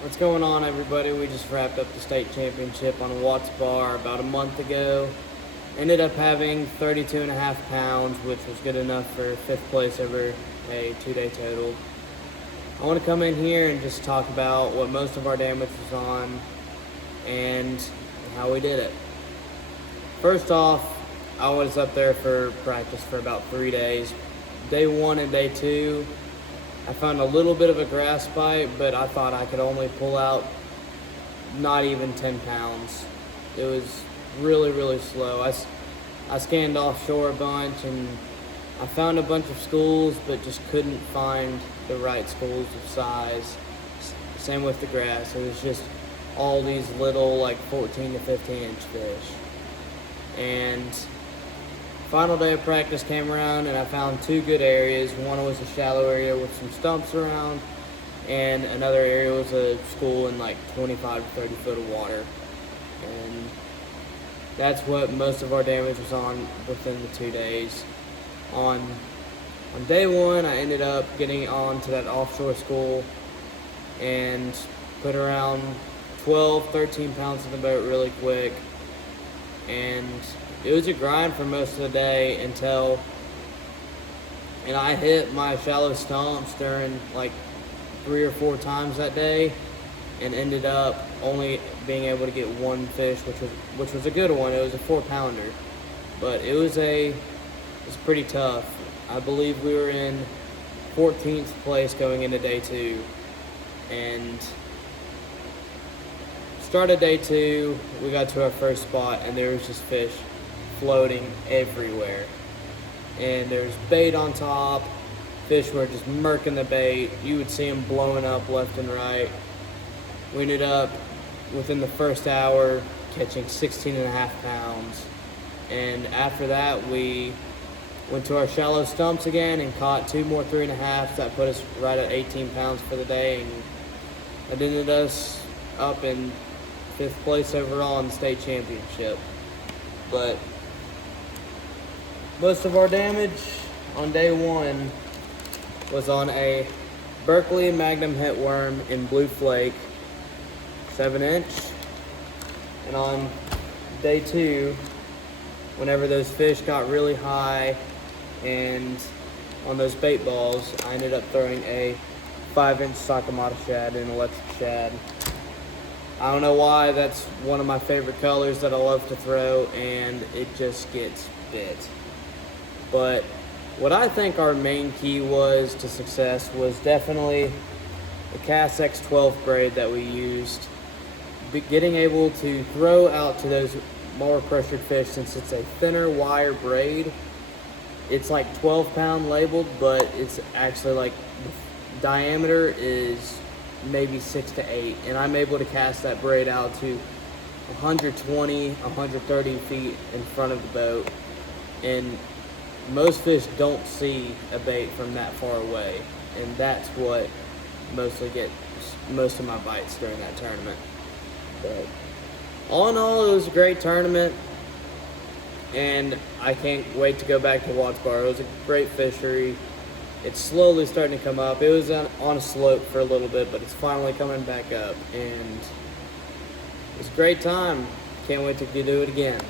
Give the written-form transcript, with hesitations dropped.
What's going on, everybody? We just wrapped up the state championship on Watts Bar about a month ago. Ended up having 32 and a half pounds, which was good enough for fifth place over a 2-day total. I want to come in here and just talk about what most of our damage was on and how we did it. First off, I was up there for practice for about 3 days. Day 1 and day 2, I found a little bit of a grass bite, but I thought I could only pull out not even 10 pounds. It was really, really slow. I scanned offshore a bunch and I found a bunch of schools, but just couldn't find the right schools of size. Same with the grass. It was just all these little, like 14 to 15 inch fish. And final day of practice came around and I found 2 good areas. One was a shallow area with some stumps around, and another area was a school in like 25 to 30 foot of water. And that's what most of our damage was on within the 2 days. On day 1, I ended up getting on to that offshore school and put around 12, 13 pounds in the boat really quick. And it was a grind for most of the day until I hit my shallow stumps during like 3 or 4 times that day, and ended up only being able to get 1 fish, which was a good one. It was a 4-pounder, but it was pretty tough. I believe we were in 14th place going into day 2, and started day 2, we got to our first spot and there was just fish floating everywhere. And there's bait on top, fish were just murking the bait. You would see them blowing up left and right. We ended up, within the first hour, catching 16 and a half pounds. And after that, we went to our shallow stumps again and caught 2 more 3.5s. That put us right at 18 pounds for the day. And that ended us up in 5th place overall in the state championship. But most of our damage on day 1 was on a Berkley magnum hitworm in blue flake, 7-inch. And on day 2, whenever those fish got really high and on those bait balls, I ended up throwing a 5-inch sakamata shad, an electric shad. I don't know why, that's one of my favorite colors that I love to throw, and it just gets bit. But what I think our main key was to success was definitely the Cast X12 braid that we used. Getting able to throw out to those more pressured fish, since it's a thinner wire braid. It's like 12-pound labeled, but it's actually like the diameter is maybe 6 to 8, and I'm able to cast that braid out to 120, 130 feet in front of the boat, and most fish don't see a bait from that far away, and that's what mostly gets most of my bites during that tournament. But all in all, it was a great tournament, and I can't wait to go back to Watts Bar. It was a great fishery. It's slowly starting to come up. It was on a slope for a little bit, but it's finally coming back up, and it's a great time. Can't wait to do it again.